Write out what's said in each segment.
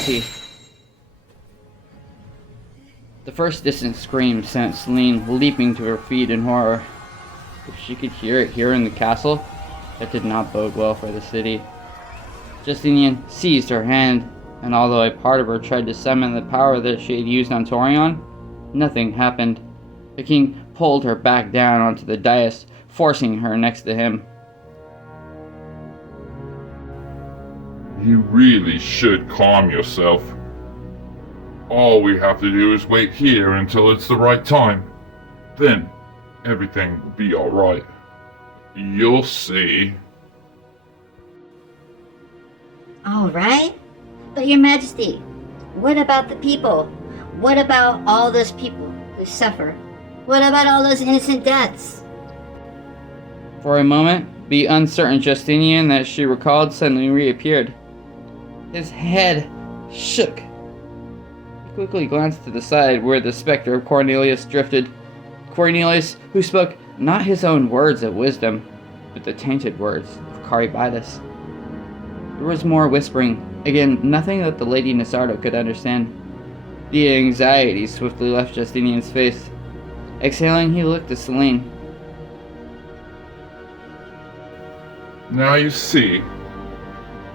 bounty. The first distant scream sent Celine leaping to her feet in horror. If she could hear it here in the castle, that did not bode well for the city. Justinian seized her hand, and although a part of her tried to summon the power that she had used on Torion, nothing happened. The king pulled her back down onto the dais, forcing her next to him. You really should calm yourself. All we have to do is wait here until it's the right time. Then, everything will be alright. You'll see. Alright? But your majesty, what about the people? What about all those people who suffer? What about all those innocent deaths? For a moment, the uncertain Justinian that she recalled suddenly reappeared. His head shook. He quickly glanced to the side where the specter of Cornelius drifted. Cornelius, who spoke not his own words of wisdom, but the tainted words of Caribidas. There was more whispering. Again, nothing that the Lady Nasardo could understand. The anxiety swiftly left Justinian's face. Exhaling, he looked at Celine. Now you see.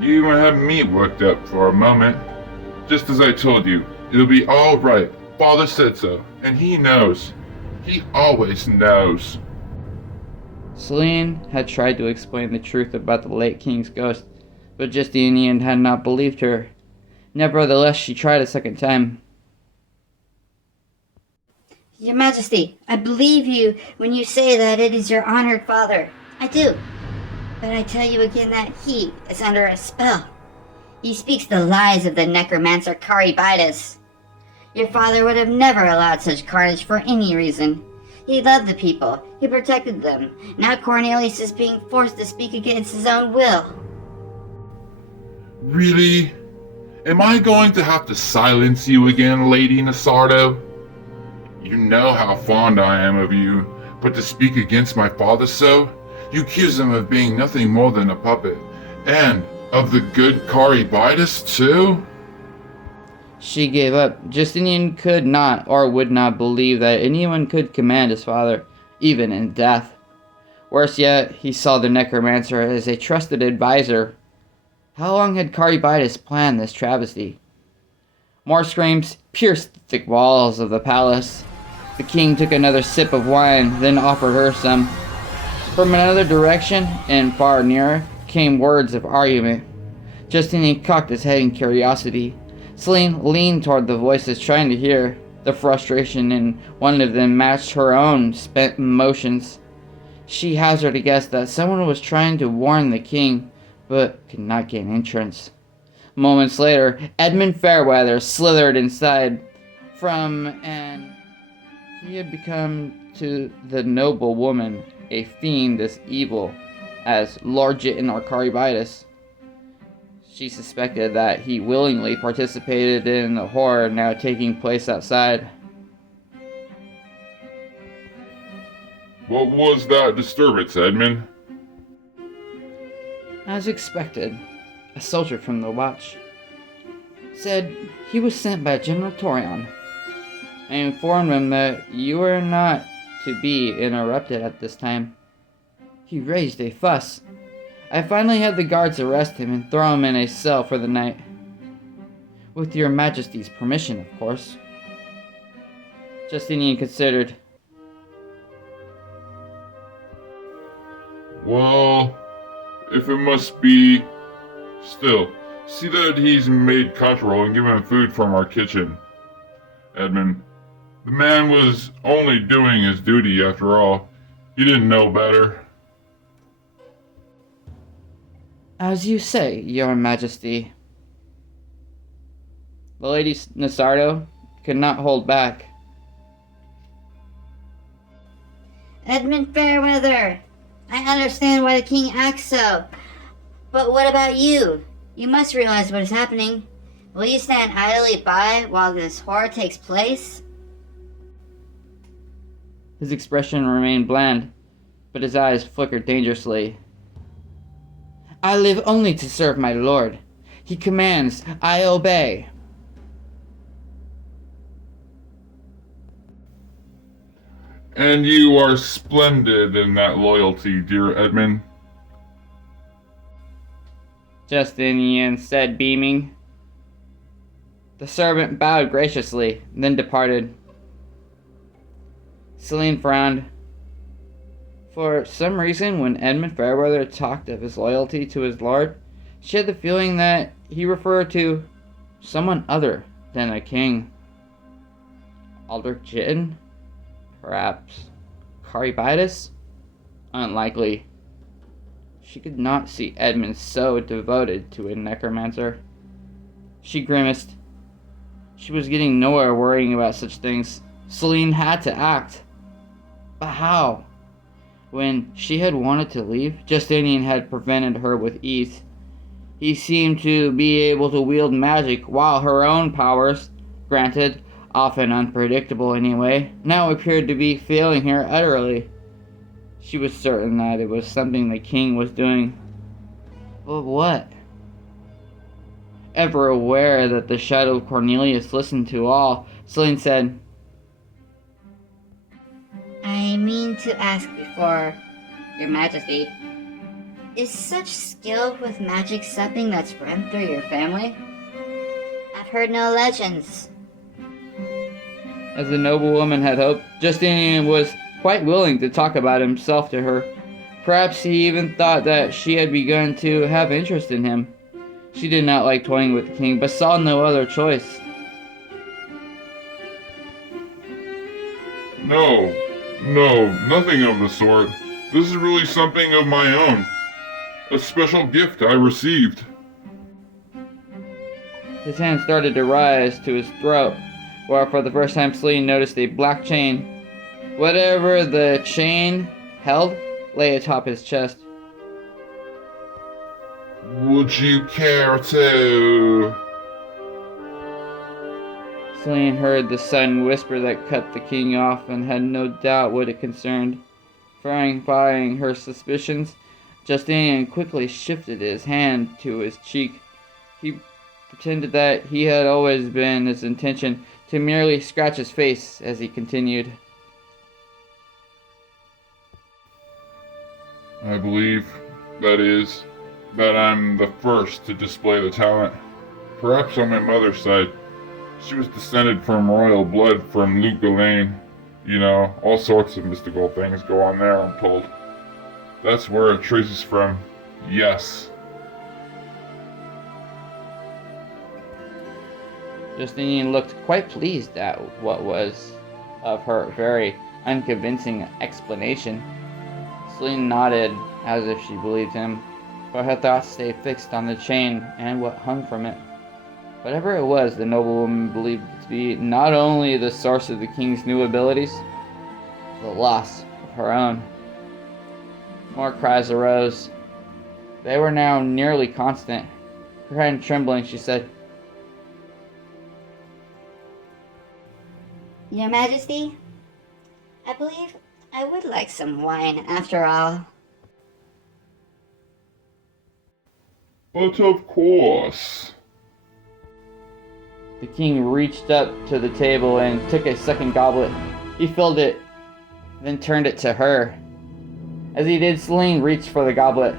You even had me worked up for a moment. Just as I told you, it'll be alright. Father said so, and he knows. He always knows. Celine had tried to explain the truth about the late king's ghost, but Justinian had not believed her. Nevertheless, she tried a second time. Your majesty, I believe you when you say that it is your honored father. I do. But I tell you again that he is under a spell. He speaks the lies of the necromancer Caribidas. Your father would have never allowed such carnage for any reason. He loved the people. He protected them. Now Cornelius is being forced to speak against his own will. Really? Am I going to have to silence you again, Lady Nasardo? You know how fond I am of you, but to speak against my father so? You accuse him of being nothing more than a puppet, and of the good Caribidas too? She gave up. Justinian could not or would not believe that anyone could command his father, even in death. Worse yet, he saw the necromancer as a trusted advisor. How long had Caribidas planned this travesty? More screams pierced the thick walls of the palace. The king took another sip of wine, then offered her some. From another direction, and far nearer, came words of argument. Justinian cocked his head in curiosity. Celine leaned toward the voices, trying to hear. The frustration in one of them matched her own spent emotions. She hazarded a guess that someone was trying to warn the king, but could not gain entrance. Moments later, Edmund Fairweather slithered inside and he had become to the noble woman a fiend as evil as Lord Jittin or Caribidas. She suspected that he willingly participated in the horror now taking place outside. What was that disturbance, Edmund? As expected, a soldier from the watch said he was sent by General Torion. I informed him that you were not to be interrupted at this time. He raised a fuss. I finally had the guards arrest him and throw him in a cell for the night. With your majesty's permission, of course. Justinian considered. Well, if it must be... Still, see that he's made casserole and given him food from our kitchen. Edmund, the man was only doing his duty after all. He didn't know better. As you say, your majesty. The Lady Nasardo could not hold back. Edmund Fairweather, I understand why the king acts so. But what about you? You must realize what is happening. Will you stand idly by while this horror takes place? His expression remained bland, but his eyes flickered dangerously. I live only to serve my lord. He commands, I obey. And you are splendid in that loyalty, dear Edmund. Justinian said, beaming. The servant bowed graciously, then departed. Celine frowned. For some reason, when Edmund Fairweather talked of his loyalty to his lord, she had the feeling that he referred to someone other than a king. Aldrich Jitten? Perhaps Caribitis? Unlikely. She could not see Edmund so devoted to a necromancer. She grimaced. She was getting nowhere worrying about such things. Celine had to act. But how? When she had wanted to leave, Justinian had prevented her with ease. He seemed to be able to wield magic, while her own powers, granted, often unpredictable anyway, now appeared to be failing her utterly. She was certain that it was something the king was doing. But what? Ever aware that the shadow of Cornelius listened to all, Celine said, I mean to ask before, Your Majesty, is such skill with magic something that's run through your family? I've heard no legends. As the noblewoman had hoped, Justinian was quite willing to talk about himself to her. Perhaps he even thought that she had begun to have interest in him. She did not like toying with the king, but saw no other choice. No, nothing of the sort. This is really something of my own. A special gift I received. His hand started to rise to his throat, where for the first time Celine noticed a black chain. Whatever the chain held lay atop his chest. Would you care to... Celine heard the sudden whisper that cut the king off and had no doubt what it concerned. Verifying her suspicions, Justinian quickly shifted his hand to his cheek. He pretended that he had always been his intention to merely scratch his face as he continued. I believe, that is, that I'm the first to display the talent. Perhaps on my mother's side. She was descended from royal blood from Luke Ghislaine. You know, all sorts of mystical things go on there, I'm told. That's where it traces from. Yes. Justinian looked quite pleased at what was of her very unconvincing explanation. Celine nodded as if she believed him, but her thoughts stayed fixed on the chain and what hung from it. Whatever it was, the noblewoman believed it to be not only the source of the king's new abilities, but the loss of her own. More cries arose. They were now nearly constant. Her hand trembling, she said, Your Majesty, I believe I would like some wine after all. But of course. The king reached up to the table and took a second goblet. He filled it, then turned it to her. As he did, Celine reached for the goblet.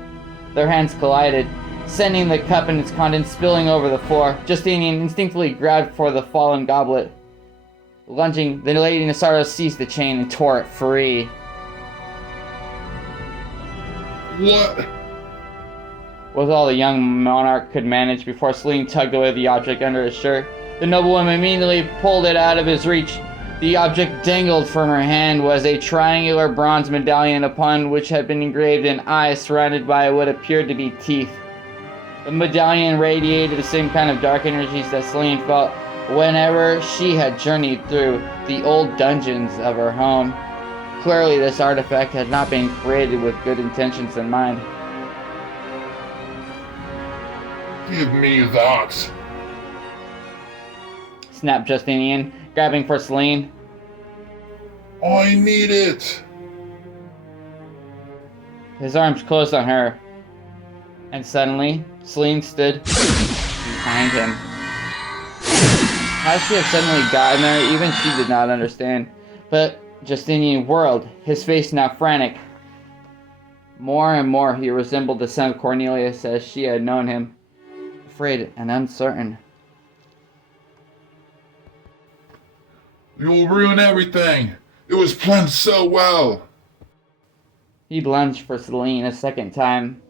Their hands collided, sending the cup and its contents spilling over the floor. Justinian instinctively grabbed for the fallen goblet. Lunging, the Lady Nasaro seized the chain and tore it free. What? Was all the young monarch could manage before Celine tugged away the object under his shirt. The noblewoman immediately pulled it out of his reach. The object dangled from her hand was a triangular bronze medallion upon which had been engraved an eye surrounded by what appeared to be teeth. The medallion radiated the same kind of dark energies that Celine felt whenever she had journeyed through the old dungeons of her home. Clearly, this artifact had not been created with good intentions in mind. Give me that. Snapped Justinian, grabbing for Celine. I need it. His arms closed on her, and suddenly, Celine stood behind him. How she had suddenly gotten there, even she did not understand. But Justinian whirled, his face now frantic. More and more he resembled the son of Cornelius as she had known him, afraid and uncertain. You'll ruin everything. It was planned so well. He lunged for Celine a second time.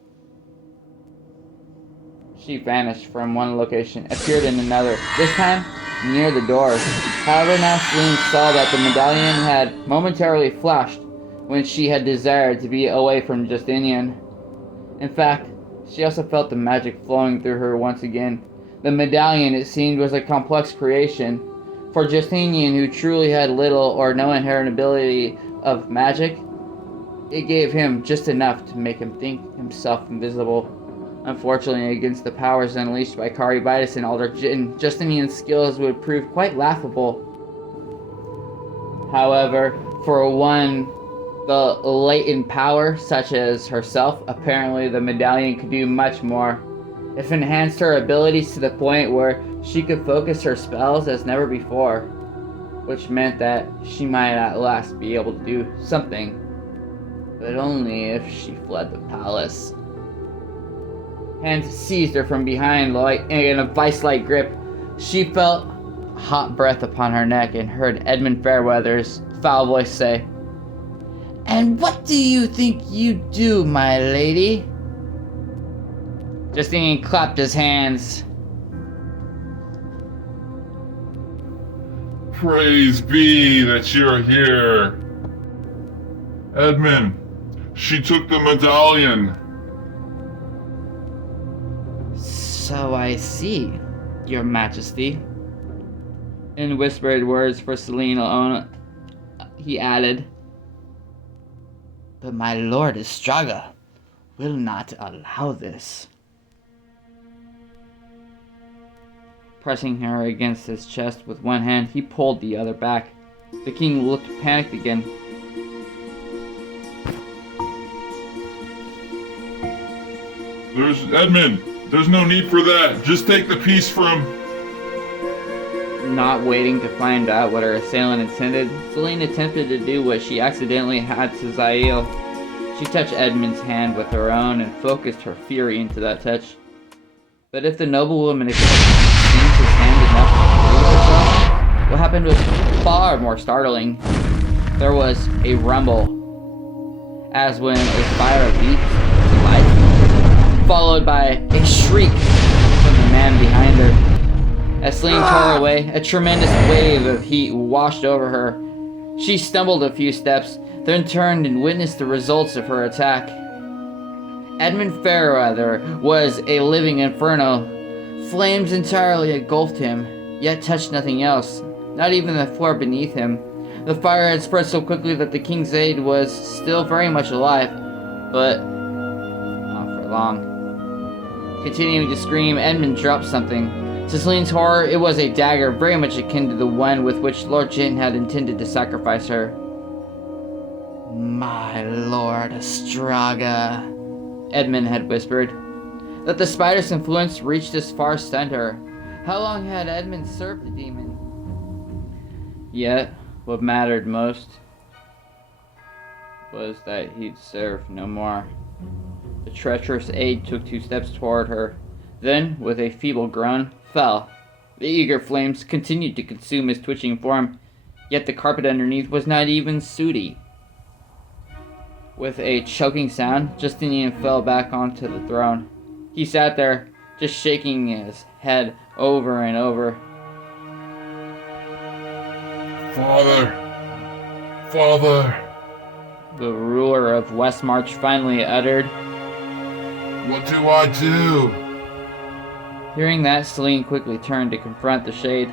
She vanished from one location, appeared in another, this time near the door. However, now Celine saw that the medallion had momentarily flashed when she had desired to be away from Justinian. In fact, she also felt the magic flowing through her once again. The medallion, it seemed, was a complex creation. For Justinian, who truly had little or no inherent ability of magic, it gave him just enough to make him think himself invisible. Unfortunately, against the powers unleashed by Caribitis and Alder Jinn, Justinian's skills would prove quite laughable. However, for one, the latent power, such as herself, apparently the medallion could do much more. It enhanced her abilities to the point where she could focus her spells as never before, which meant that she might at last be able to do something, but only if she fled the palace. Hands seized her from behind in a vice-like grip. She felt hot breath upon her neck and heard Edmund Fairweather's foul voice say, "And what do you think you do, my lady?" Justinian clapped his hands. Praise be that you're here. Edmund, she took the medallion. So I see, your majesty. In whispered words for Celine alone, he added, "But my lord Estraga will not allow this." Pressing her against his chest with one hand, he pulled the other back. The king looked panicked again. Edmund, there's no need for that. Just take the piece from... Not waiting to find out what her assailant intended, Celine attempted to do what she accidentally had to Zael. She touched Edmund's hand with her own and focused her fury into that touch. But if the noblewoman expected his hand enough to save herself, what happened was far more startling. There was a rumble, as when a fire leaps to life, followed by a shriek from the man behind her. As Celine tore away, a tremendous wave of heat washed over her. She stumbled a few steps, then turned and witnessed the results of her attack. Edmund Fairweather was a living inferno. Flames entirely engulfed him, yet touched nothing else, not even the floor beneath him. The fire had spread so quickly that the king's aide was still very much alive, but not for long. Continuing to scream, Edmund dropped something. To Celine's horror, it was a dagger very much akin to the one with which Lord Jin had intended to sacrifice her. "My lord Estraga," Edmund had whispered. That the spider's influence reached as far stunned her. How long had Edmund served the demon? Yet, what mattered most was that he'd serve no more. The treacherous aide took 2 steps toward her, then, with a feeble groan, fell. The eager flames continued to consume his twitching form, yet the carpet underneath was not even sooty. With a choking sound, Justinian fell back onto the throne. He sat there, just shaking his head over and over. Father! Father! The ruler of Westmarch finally uttered. What do I do? Hearing that, Celine quickly turned to confront the shade.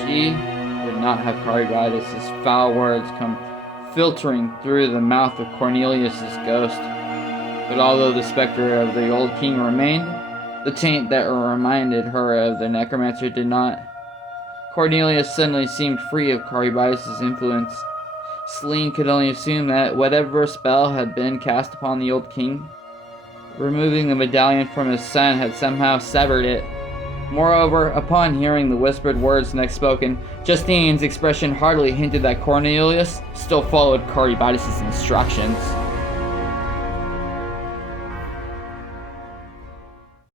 She would not have Caribitis' foul words come filtering through the mouth of Cornelius' ghost. But although the specter of the old king remained, the taint that reminded her of the necromancer did not. Cornelius suddenly seemed free of Caribitis' influence. Celine could only assume that whatever spell had been cast upon the old king removing the medallion from his son had somehow severed it. Moreover, upon hearing the whispered words next spoken, Justinian's expression hardly hinted that Cornelius still followed Cardibatus' instructions.